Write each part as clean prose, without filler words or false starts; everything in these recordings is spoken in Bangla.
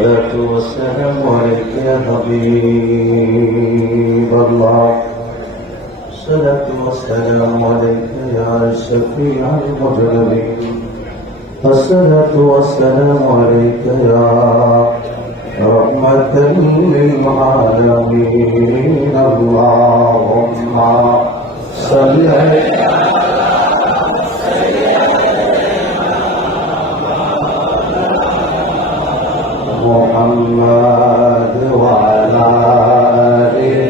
الصلاة والسلام عليك يا حبيب الله. الصلاة والسلام عليك يا شفيع المذنبين. الصلاة والسلام عليك يا رحمة للعالمين. اللهم صل على محمد وعلى آله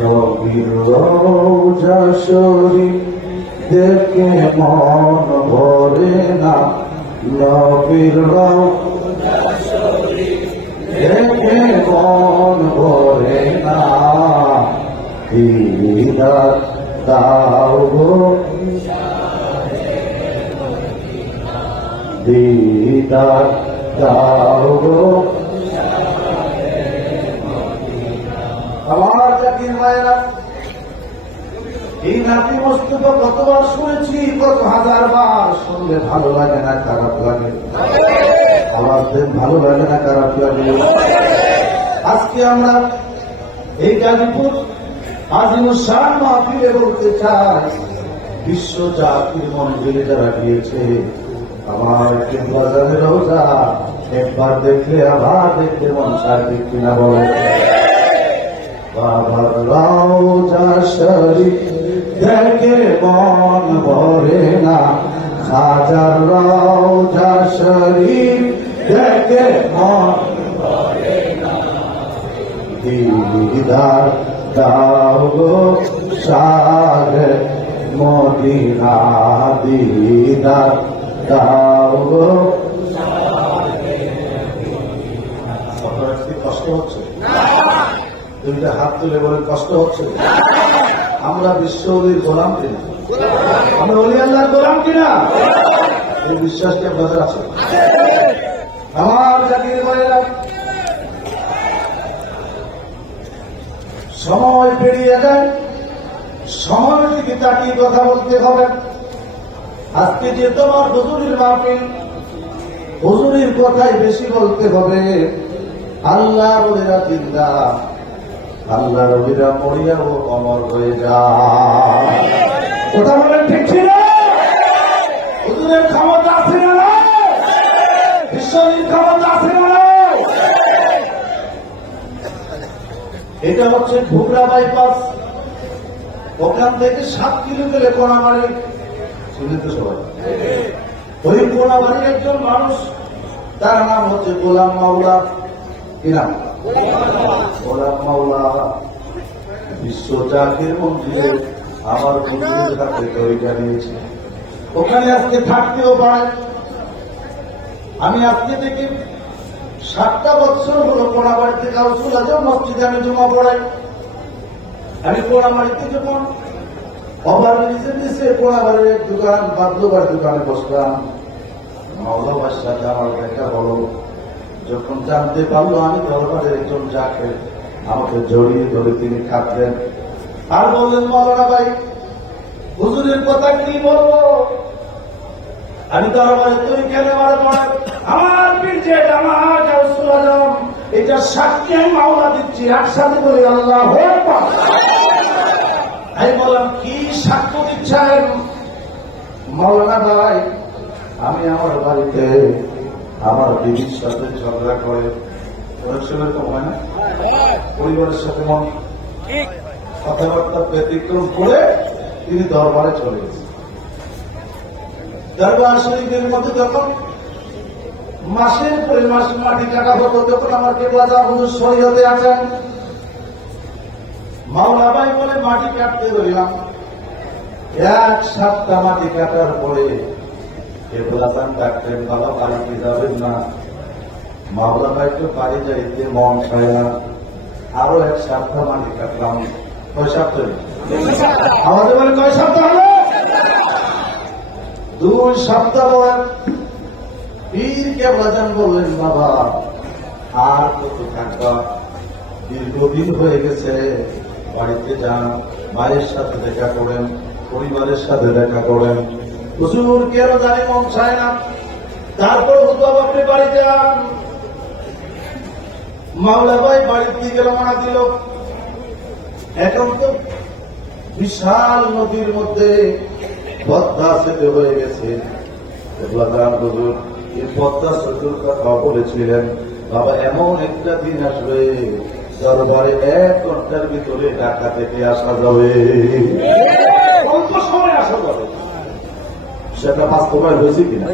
নবীর রওজা শরীফ দেখে মন ভরে না। নবীর রওজা শরীফ দেখে মন ভরে না। দিদার দাও গো দিদার দাও গো। আমার জাতির মায়েরা, এই নাতি মুস্তাফা কতবার শুনেছি, কত হাজার বার শুনলে ভালো লাগে না খারাপ লাগে? আওয়াজ দেন, ভালো লাগে না খারাপ লাগে? আজকে আমরা এই গাজীপুর আজিমুল শান মাহফিলে বলতে চাই, বিশ্ব জাতির মন্দিরে যারা গিয়েছে, আমার বাজারে রোজা একবার দেখলে আবার দেখতে মন চায়, কিনা বলে? বাবার রওজা শরীফ দেখে মন ভরে না। খাজার রওজা শরীফ দেখে মন ভরে না। দিদার দাও গো শাহে মদিনা। দিদার দাও গো। কষ্ট হচ্ছে? দুইটা হাত তুলে বলে কষ্ট হচ্ছে? আমরা বিশ্ব অলির গোলাম কিনা? আমরা অলি আল্লাহর গোলাম কিনা? এই বিশ্বাসকে আপনাদের আছে? আমার জাতির ভাইয়েরা, সময় পেরিয়ে যায়, সময় থেকে তাকিয়ে কথা বলতে হবে। আজকে যে তোমার হুজুরের মাহফিল, হুজুরের কথাই বেশি বলতে হবে। আল্লাহ রলিরা জিন্দা, আল্লাহ রলিরা মরিয়া ও অমর হয়ে যায়। কথা বলেন ঠিক ছিল? হুজুরের ক্ষমতা আছে না? বিশ্বজিৎ ক্ষমতা আছে না? এটা হচ্ছে ভুগড়া বাইপাস, ওখান থেকে 7 কিলো গেলে কোনাবাড়ি। শুনে তো সবাই? ওই কোনাবাড়ির একজন মানুষ, তার নাম হচ্ছে গোলাম মাওলা। কি নাম? গোলাম মাওলা। বিশ্ব জাতির মন্দিরে আমার হুজুরের হাতে তৈরি নিয়েছে। ওখানে আজকে থাকতেও পারে। আমি আজকে থেকে 7টা বছর হলো কোনাবাড়িতে কাউসুল আজম মসজিদে আমি জমা পড়াই। আমি কোনাবাড়িতে যখন ওভারব্রিজে নিচে কোনাবাড়ির এক দোকান, বাদ্যবার দোকানে বসলাম। মাওলা বাবার সাথে আমার দেখা হলো। যখন জানতে পারলো আমি দরবারের একজন যাকে, আমাকে জড়িয়ে ধরে তিনি কাঁদলেন আর বললেন, মাওলানা ভাই, হুজুরের কথা কি বলবো? আমি দরবারে তুই কেন মারা পড়ে? আমার পিঠে আমার কাউসুল আজম, এটা সাক্ষী আমি মাওলা দিচ্ছি। একসাথে বলি আল্লাহু আকবার। আমি বললাম, কি সাক্ষ্য দিচ্ছেন? মাওলানা ভাই, আমি আমার বাড়িতে আমার বিবির সাথে ঝগড়া করে, অনেক সময় তো হয় না, পরিবারের সাথে মন কথাবার্তা ব্যতিক্রম করে তিনি দরবারে চলে গেছেন। দরবার শরীফের মধ্যে যখন মাসের পরে মাস মাটি কাটা হতো, তখন আমার কেবলা হুজুর শরীয়তে আছেন। মাওলা ভাই বলে মাটি কাটতে ধরলাম। 1 সপ্তাহ মাটি কাটার পরে কেবলা ডাকতেন, বাবা বাড়িতে যাবেন না? মাওলা ভাই তো বাড়ি যাইতে মন চায় না। আরো 1 সপ্তাহ মাটি কাটলাম। কয় সপ্তাহ? আমাদের বলে কয় সপ্তাহ হলো? 2 সপ্তাহ পর পীর কেবলা বললেন, বাবা আর কত থাকবা? দীর্ঘদিন হয়ে গেছে, বাড়িতে যান, মায়ের সাথে দেখা করেন, পরিবারের সাথে দেখা করেন। হুজুর কেন জানি মন চায় না, তারপর হুজুর আপনি বাড়িতে আন। মাওলা ভাই বাড়ির দিকে রওনা দিল। এখন তো বিশাল নদীর মধ্যে পদ্মা সেতু হয়ে গেছে। হুজুর এই পদ্মা সেতুর কথা বলেছিলেন, বাবা এমন একটা দিন আসবে দরবারে 1 ঘন্টার ভিতরে ঢাকা থেকে আসা যাবে, অল্প সময় আসা যাবে। সেটা বাস্তবায়ন হয়েছে কিনা?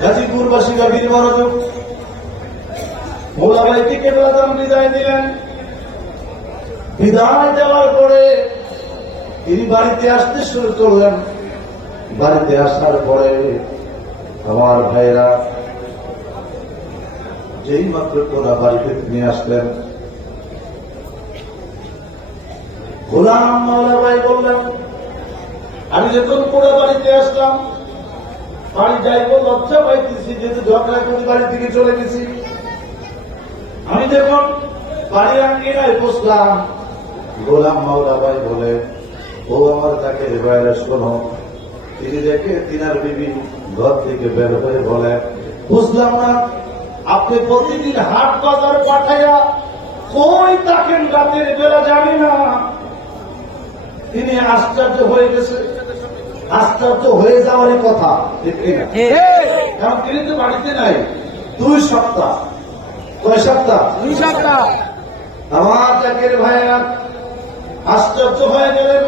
গাজীপুরবাসী গাভীর মনোযোগ, মৌলা ভাই টিকেট বাদাম বিদায় দিলেন। বিদায় দেওয়ার পরে তিনি বাড়িতে আসতে শুরু করলেন। বাড়িতে আসার পরে আমার ভাইরা যেই মাত্র তোরা বাড়িতে নিয়ে আসলেন, গোলাম মাওলা ভাই বললেন, আমি যখন পুরো বাড়িতে আসলাম, বাড়ি যাইব লজ্জা পাইতেছি, যেহেতু ঝগড়া করে বাড়ি থেকে চলে গেছি। আমি যখন বাড়ির আঙ্গিনায় বসলাম, গোলাম মাওলা ভাই বলে, ও আমার তাকে বাইরে শোনো। তিনি দেখে তিনার বিবি ঘর থেকে বের হয়ে বলে, বুঝলাম না আপনি প্রতিদিন হাট বাজার পাঠাইয়া কই থাকেন রাতের বেলা জানি না। তিনি আশ্চর্য হয়ে গেছে। আশ্চর্য হয়ে যাওয়ারই কথা, কারণ তিনি তো বাড়িতে নাই 2 সপ্তাহ। কয় সপ্তাহ? 2 সপ্তাহ। আমার জাকের ভাইয়েরা আশ্চর্য হয়ে গেলেন,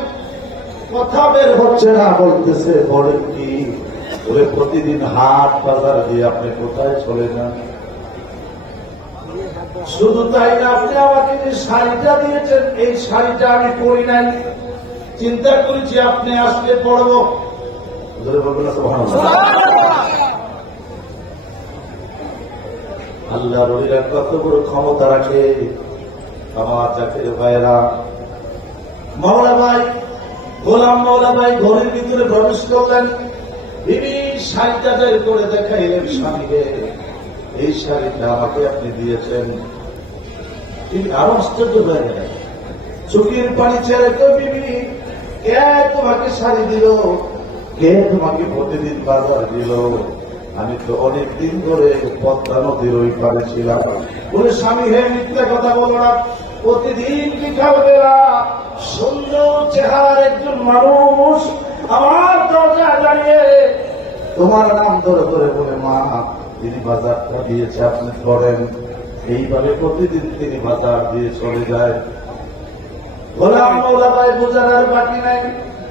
কথা বের হচ্ছে না। বলতেছে, বলেন কি ওরে প্রতিদিন হাট বাজার দিয়ে আপনি কোথায় চলে যান? শুধু তাই না, আপনি আমাকে যে শাড়িটা দিয়েছেন, এই শাড়িটা আমি পরি নাই, চিন্তা করেছি আপনি আসলে পড়বো। আল্লাহ রলিরা কত বড় ক্ষমতা রাখে। আমার জাকের ভাইয়েরা, মাওলা ভাই গোলাম মাওলা ভাই ঘরের ভিতরে প্রবেশ করলেন। বিবি শাড়িটা বের করে দেখাইলেন স্বামীকে, এই শাড়িটা আমাকে আপনি দিয়েছেন। তিনি আরো আশ্চর্য হয়ে গেলেন, চোখের পানি ছেড়ে তো, বিবি কে তোমাকে শাড়ি দিল? কে তোমাকে প্রতিদিন বাজার দিল? আমি তো অনেক দিন ধরে পদ্মা নদীর ওই পারে ছিলাম। বলে, স্বামী হে, মিথ্যা কথা বলো না। প্রতিদিন বিকাল বেলা সুন্দর চেহারার একজন মানুষ আমার দরজায় দাঁড়িয়ে তোমার নাম ধরে ধরে বলে, মা তিনি বাজারটা দিয়েছে, আপনি করেন। এইভাবে প্রতিদিন তিনি বাজার দিয়ে চলে যায়। গোলাম মাওলা ভাই বোঝার আর বাকি নাই।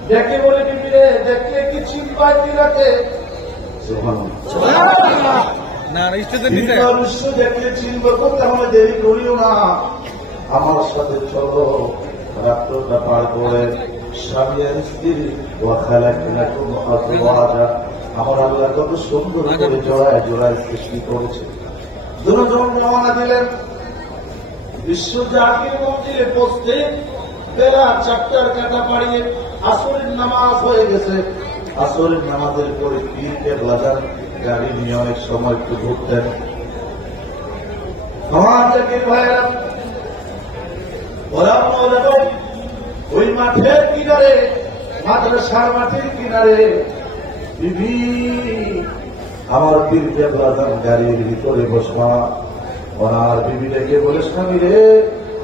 দেখে বলে, বিবিরে দেখলে কি চিন্তায় দিলাকে দেখলে চিনব, তাহলে দেরি করিও না, আমার সাথে চলো, রাত্রটা পার করে স্বামী আর স্ত্রী খেলা খেলা কোনো আমার আল্লাহ কত সুন্দর করে জোড়ায় জোড়ায় সৃষ্টি করেছে। দুজন রওনা দিলেন। বিশ্ব জাতির মন্দিরে পৌঁছতে বেলা 4টার কাটা পাড়িয়ে আসরের নামাজ হয়ে গেছে। আসরের নামাজের পরে পীরকে বাজার গাড়ি নিয়ে অনেক সময় একটু ঘুরতেন। আমার জাতির ভাইয়েরা, ওরা ওই মাঠের কিনারে, মাদ্রাসার মাঠের কিনারে বিবি আমার পীরকে বাজার গাড়ির ভিতরে বসা। ওনার বিবি ডেকে বলে, স্বামী রে,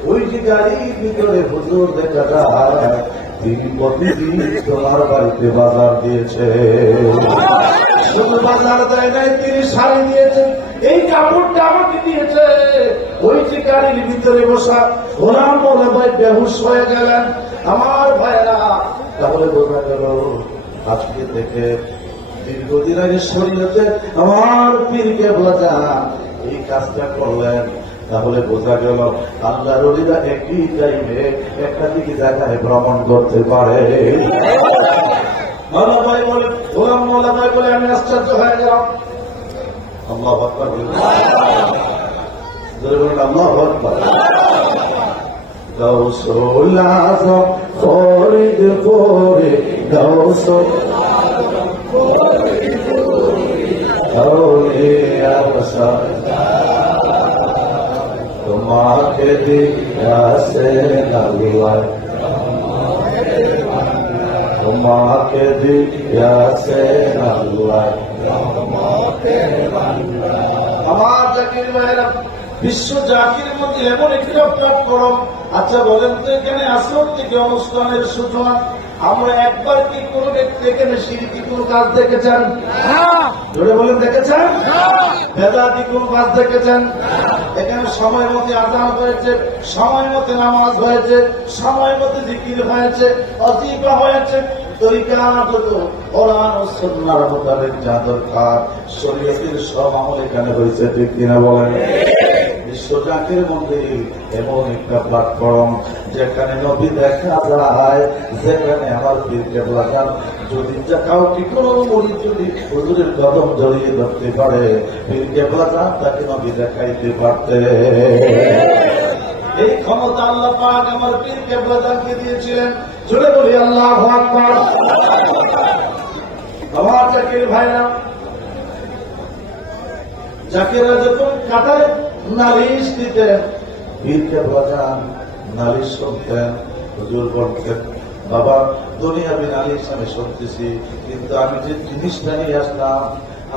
ওই যে গাড়ির ভিতরে হুজুর দেখা যায়, তিনি প্রতিদিন তোমার বাড়িতে বাজার দিয়েছে। শুধু বাজার দেয় নাই, তিনি শাড়ি দিয়েছেন, এই কাপড়টা আমাকে দিয়েছে। ওই যে গাড়ির ভিতরে বসা। গোলাম মাওলা ভাই বেহুশ হয়ে গেলেন। আমার ভাইরা, তাহলে বোঝা গেল আজকে থেকে দীর্ঘদিন আগে শরীয়তে আমার পীরকে বোঝা এই কাজটা করলেন। তাহলে বোঝা গেল আল্লাহর ওলিরা একই টাইমে একাধিক জায়গায় ভ্রমণ করতে পারে। মাওলা ভাই বলে, গোলাম মাওলা ভাই বলে, আমি আশ্চর্য হয়ে গেলাম। আল্লাহু আকবার, আল্লাহু আকবার। গাউসুল আযম ফরিদপুরে, গাউসুল আউলিয়া তোমাকে দিয়াছে আল্লাহ, তোমাকে দিয়েছেন আল্লাহ। আমার জাকির ভাইরা, বিশ্ব জাকির মধ্যে এমন একটা প্ল্যাটফর্ম। আচ্ছা বলেন তো, এখানে আসর থেকে অনুষ্ঠানের সূচনা, আমরা একবার কি কোন ব্যক্তি এখানে শিরকি কোন কাজ দেখেছেন? জোরে বলেন, দেখেছেন? বেদাতি কোন কাজ দেখেছেন? এখানে সময় মতো আযান হয়েছে, সময় মতো নামাজ হয়েছে, সময় মতো জিকির হয়েছে, ওয়াজিফা হয়েছে, তরিকাত হতো, কোরআন ও সুন্নাহর মোতাবেক যা দরকার শরীয়তের সব আমল এখানে হয়েছে। ঠিক কিনা বলেন? বিশ্ব জাকির মধ্যে এমন একটা প্ল্যাটফর্ম যেখানে নবী দেখা যায়, যেখানে আমার পীর কেবলা যান যদি কাউকে কোনো মুরিদ যদি হুজুরের কদম জড়িয়ে ধরতে পারে, পীর কেবলা যান তাকে নবী দেখাইতে পারতে। এই ক্ষমতা আল্লাহ পাক আমার পীর কেবলা যানকে দিয়েছিলেন। জোরে বলি আল্লাহু আকবার। আমার জাকির ভাইরা, জাকিরা যখন কাটায় নালিশ দিতেন, পীর কেবলা যান নালিশ শুনতেন, হুজুর বলতেন, বাবা দুনিয়াবি নালিশ আমি শুনতেছি, কিন্তু আমি যে জিনিসটা নিয়ে আসলাম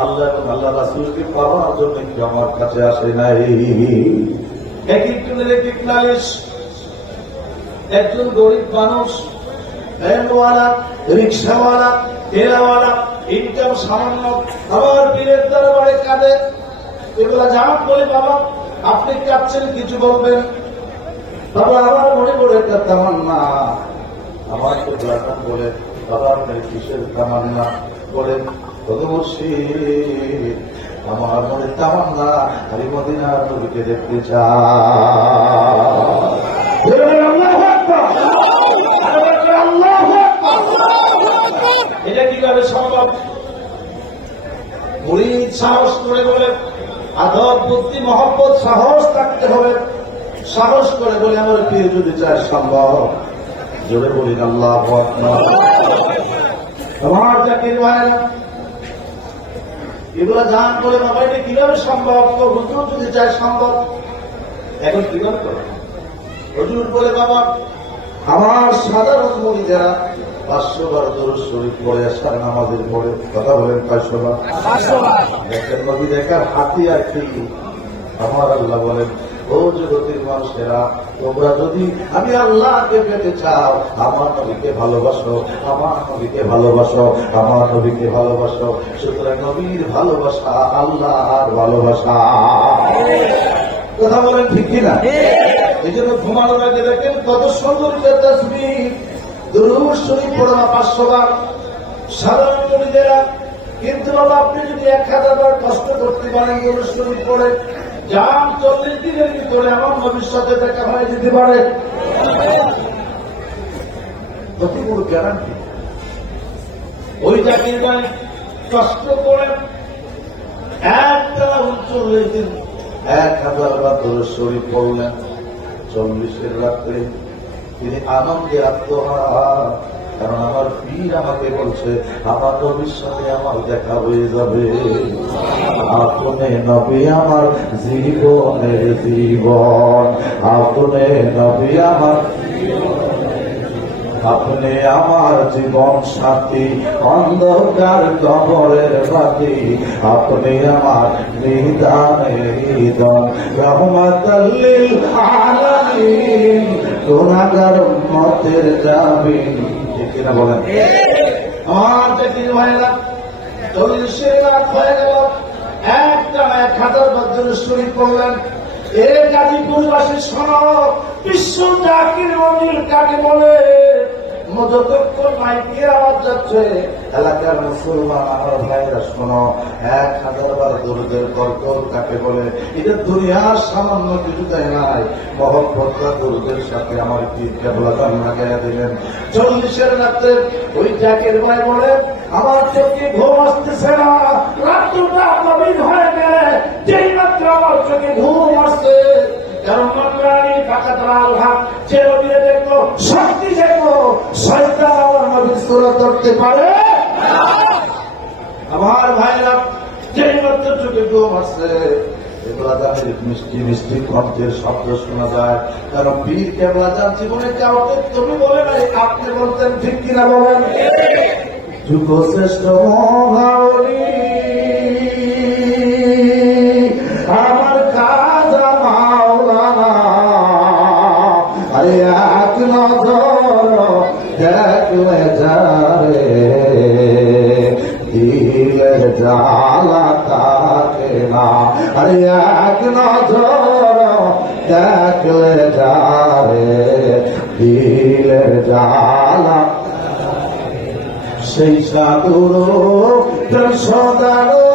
আল্লাহ এবং আল্লাহ রাসূলকে পাওয়ার জন্য কি আমার কাছে আসে নাই। এক একজনের এক এক নালিশ। একজন গরিব মানুষ, ভ্যানওয়ালা, রিক্সাওয়ালা, ঠেলাওয়ালা, ইনকাম সামান্য, আমার পীরের দরবারে কাঁদে। এগুলা জানান বলে, বাবা আপনি কাঁদছেন, কিছু বলবেন? বাবা আমার মনে পড়ে একটা তামান্না। আমার তো ব্লাটান বলে, বাবা আপনার কিসের তামান্না? বলেন, আমার মনে তামান্না আমি মদিনার নবীকে দেখতে চাই। এটা কিভাবে সম্ভব? মুরিদ সাহস করে বলে, আদব বুদ্ধি মহব্বত সাহস থাকতে হবে। সাহস করে বলে আমার পীর যদি চায় সম্ভব। জোরে বলি আল্লাহু আকবার। আমার জাকির ভাইরা, এগুলা জান বলে, বাবা এটা কিভাবে সম্ভব? তো হুজুর যদি চায় সম্ভব। এখন কিভাবে করে? হুজুর বলে, বাবা আমার সাধারণ মুরিদেরা 500 বার দরুদ শরীফ পড়ে আসার নামাজের পরে, কথা বলেন 500 বার। দেখেন নবী দেখার হাতিয়ার কি? আমার আল্লাহ বলেন, ও জগতের মানুষেরা, তোমরা যদি আমি আল্লাহকে পেতে চাও, আমার নবীকে ভালোবাসো, আমার নবীকে ভালোবাসো, আমার নবীকে ভালোবাসো। সুতরাং নবীর ভালোবাসা আল্লাহর ভালোবাসা। কথা বলেন ঠিক কিনা? এই জন্য ঘুমানোর আগে দেখেন কত সুন্দর তাসবিহ দুরূদ শরীফ পড়া 500 বার সাধারণ মুরিদেরা। কিন্তু বাবা আপনি যদি 1000 বার কষ্ট করতে পারেন দুরূদ শরীফ পড়ে, যান 40 দিনের ভিতরে আমার নবীর সাথে দেখা হয়ে যেতে পারে। কত বড় গ্যারান্টি! ওই জাকির ভাই কষ্ট করে একটানা 39 দিন 1000 বার দরুদ শরীফ পড়লেন। 40 রাত্রে তিনি আনন্দে আত্মহারা, কারণ আমার পীর আমাকে বলছে আমার নবীর সাথে আমার দেখা হয়ে যাবে। আপনি নবী আমার জীবনের জীবন, আপনি নবী আমার, আপনি আমার জীবন সাথী, অন্ধকার কবরের বাতি, আপনি আমার নিদানের ঈদন, রহমাতাল লিল আলামিন, গুনাহগার উম্মতের জামিন। ঠিক কিনা বলেন? আমার জাকির ভাইরা, 40 রাত হয়ে গেল, একটানা 1000 বার দরুদ শরীফ পড়লেন। এ গাজীপুরবাসী শোনো, বিশ্ব জাকির মন্দির কাকে বলে? যতক্ষণ মাইকের আওয়াজ যাচ্ছে, এলাকার মুসলমান আমার ভাইরা শোনো, 1000 বার দরুদের বরকত কাকে বলে? এটা দুনিয়ার সামান্য কিছু তাই নাই, মহব্বতটা দরুদের সাথে আমার পীর কেবলা যান লাগাইয়া দিলেন। 40 রাত্রে ওই জাকির ভাই বলে, আমার চোখে ঘুম আসতেছে না, রাত্রটা গভীর হয়ে গেলে যেই মাত্র আমার চোখে ঘুম আসছে, কারণ মন্দির ফাঁকা আল্লাহ যে নবীরে দেখলো, শক্তি দেখলো, শয়তান আমার নবীর সুরত ধরতে পারে? আমার ভাইরা, যেই মাত্র চোখে ঘুম আসছে, কেবলাজানের মিষ্টি মিষ্টি কণ্ঠের শব্দ শোনা যায়। কারণ পীর কেবলাজান জীবনে কাউকে তুমি বলে নাই, আপনি বলতেন, ঠিক কিনা বলেন? যুগ শ্রেষ্ঠ মহাবলী আমার খাজা মাওলানা, আরে এক নজর দেখলে যারে দিলের জ্বালা থাকে না, আরে এক নজর দেখলে যারে দিলের জ্বালা, সেই সাধুর সদারো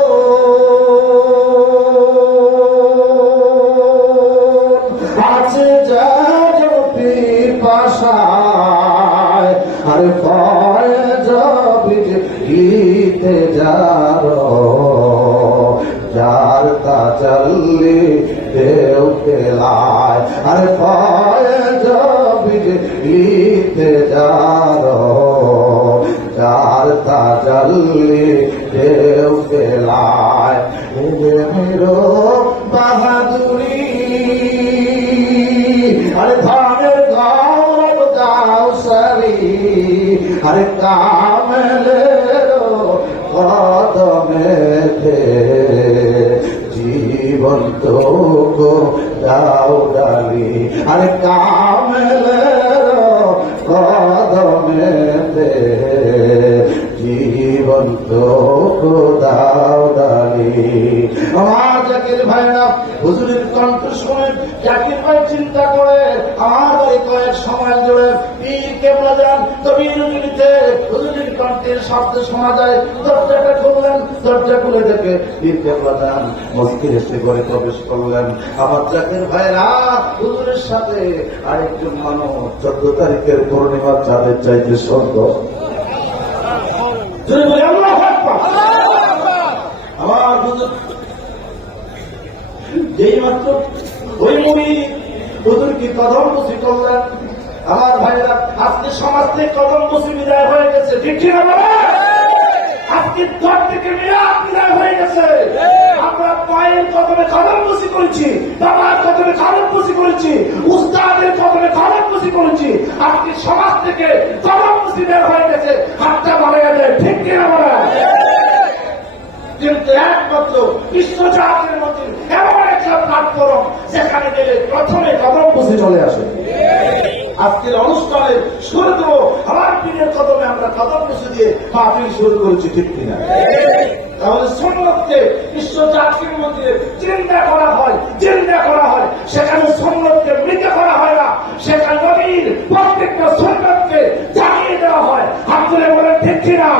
আছে যার পীর পাশায়, আর ফয়েজ গীতে যার তাজাল্লি দেও কেলায়, আর ফয়েজ গীতে যার তাজাল্লি দেও কেলায়, মেরো বাহাদুরি আরে ধানের গৌরব দাও সারি, আরে কামেলের কদমেতে জীবন তো দাও ডালি, আরে কামেলের কদমেতে জীবন তো দাও ডালি। আমার জাকির ভাইরা হুজুরের কণ্ঠ শুনে জাকির ভাই চিন্তা করে আমার এই কয়েক সময় জুড়ে পীর কেবলাজান কবির উজুরিতে হুজুরের কণ্ঠের শব্দ শোনা যায়। দরজাটা খুললেন, দরজা খুলে দেখে পীর কেবলাজান মসজিদে এসে ঘরে প্রবেশ করলেন। আমার জাকির ভাইরা হুজুরের সাথে আরেকজন মানুষ 14 তারিখের পূর্ণিমার চাঁদের চাইতে সুন্দর। আমার হুজুর যেই মাত্র ওই মুরিদ হুজুর কি কদম বসি করলেন। আমার ভাইরা আজকে সমাজ থেকে কদম বসি বিদায় হয়ে গেছে, ঠিক কিনা বলে? আজকে ঘর থেকে মিলাদ বিদায় হয়ে গেছে। আমরা পায়ের কদমে কদম বসি করেছি, বাবার কদমে কদম বসি করেছি, উস্তাদের কদমে কদম বসি করেছি। আজকে সমাজ থেকে কদম বসি বের হয়ে গেছে, হাতটা ভালো গেছে, ঠিক কিনা বলে? কিন্তু একমাত্র বিশ্বজাতের মধ্যে এমন একটা প্ল্যাটফর্ম যেখানে গেলে প্রথমে কদম বসে চলে আসে। আজকের অনুষ্ঠানে শুরু দেবো আমার পীরের কদমে, আমরা কদম বসে দিয়ে মাহফিল শুরু করেছি, ঠিক কিনা? তাহলে সুন্নতকে বিশ্বজাতির মধ্যে চিন্তা করা হয়, সেখানে সুন্নতকে মৃত করা হয় না, সেখানে নবীর প্রত্যেকটা সুন্নতকে জানিয়ে দেওয়া হয়। হাত তুলে বলেন, ঠিক কিনা?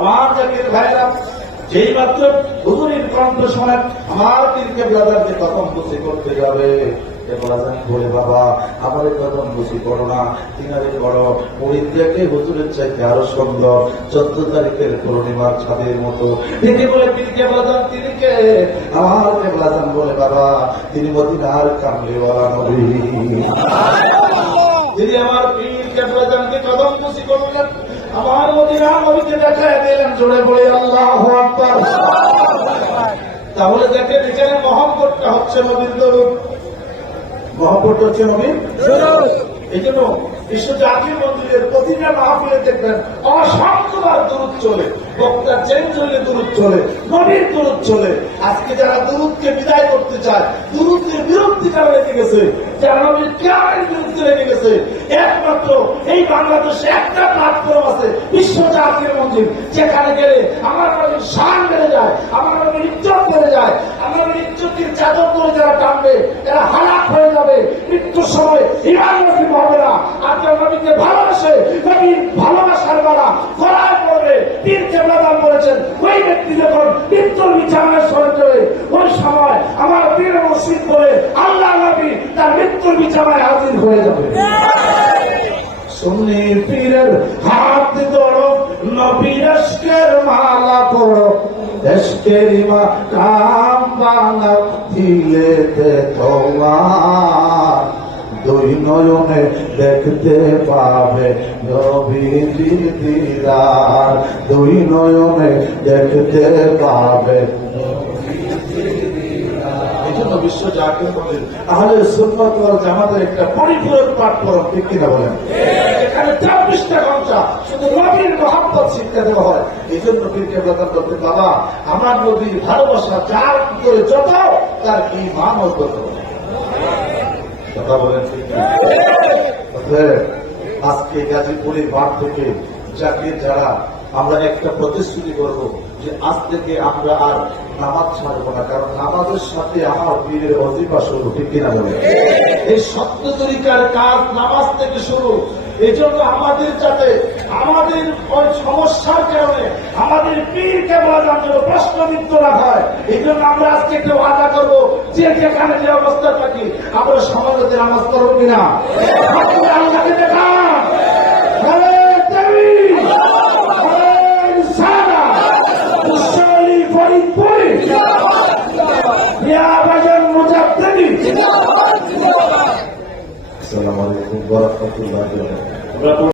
আমার জাতির ভাইরা যেই মাত্র হুজুরের কণ্ঠ শোনেন আমার পীর কেবলাজানকে কদম বসি করতে যাবে, কেবলাজান বলে, বাবা আমার কদম বসি করো না, তিনারে বড় মুরিদ দেখে হুজুরের চাইতে আরো সুন্দর 14 তারিখের পূর্ণিমার ছাদের মতো। দেখে বলে পীর কেবলাজান তিনি কে? আমার কেবলাজান বলে, বাবা তিনি মদিনার কামলিওয়ালা নবী। তিনি আমার পীর কেবলাজানকে কদম বসি করলেন, আমার মদিনা নবীকে দেখায় দিলেন। জোরে বলে আল্লাহু আকবার। তাহলে দেখেন এখানে মহব্বতটা হচ্ছে নবীর দরুদ, মহব্বত হচ্ছে নবীর দরুদ। এই জন্য বিশ্বজাতির মন্দিরের প্রতিটা মাহফিলে দেখবেন অসংখ্যবার দরুদ চলে, বক্তা চেঞ্জ হলে দরুদ চলে, নবীর দরুদ চলে। আজকে যারা দরুদকে বিদায় করতে চায়, দরুদের বিরুদ্ধে যারা রেখে গেছে, যারা নবীর কিয়ামের বিরুদ্ধে রেখে গেছে, একমাত্র এই বাংলাদেশে একটা প্ল্যাটফর্ম আছে, বিশ্বজাতির মন্দির, যেখানে গেলে আমার নবীর শান বেড়ে যায়, আমার নবীর ইজ্জত বেড়ে যায়। আমার ইজ্জতের চাদর করে যারা টানবে এরা হালাক হয়ে যাবে, মৃত্যুর সময় ইমান নসিব হবে না। আর যারা নবীকে ভালোবাসে, নবীর ভালোবাসার বেলা করার পড়বে। পীর কেবলাজান বলেছেন, ওই ব্যক্তি যখন মৃত্যুর বিছানায় শোয় চলে, ওই সময় আমার পীর মুর্শিদ বলে আল্লাহ নবী তার মৃত্যুর বিছানায় হাজির হয়ে যাবে। সুন্নি পীরের হাত ধরো, নবীর আশকের মালা পড়ো, দেশকের কাম বানাও, দিলেতে তোমার দুই নয়নে দেখতে পাবে নবীজির দিদার, দুই নয়নে দেখতে পাবে। এই জন্য বিশ্ব জাতীয় মন্দির আহলে সুন্নাত ওয়াল জামাতের একটা পরিপূরক প্ল্যাটফর্ম, ঠিক কিনা বলেন? এখানে 24টা ঘন্টা শুধু নবীর মহব্বত শিক্ষা দেওয়া হয়। এই জন্য পীরকে প্রদান করতে, বাবা আমার নবীর ভালোবাসা যার ভিতরে যত, তার ঈমানও তত। কথা বলেন ঠিক? আজকে গাজীপুরের মাঠ থেকে জাকির যারা আমরা একটা প্রতিশ্রুতি করব যে আজ থেকে আমরা আর নামাজ ছাড়বো না, কারণ নামাজের সাথে আমার পীরের অজিফা শুরু, ঠিক কিনা বলে? এই সত্য তরিকার কাজ নামাজ থেকে শুরু। এই জন্য আমাদের যাতে আমাদের ওই সমস্যার কারণে আমাদের পীরকে বলার জন্য প্রশ্নবিদ্ধ না হয়, এই জন্য আমরা আজকে কেউ আদা করবো যে যেখানে যে অবস্থা থাকি আমরা সমাজে নামাজ করবো কিনা। আল্লাহকে দেখান আসসালামু আলাইকুম ওয়া রাহমাতুল্লাহি ওয়া বারাকাতুহু।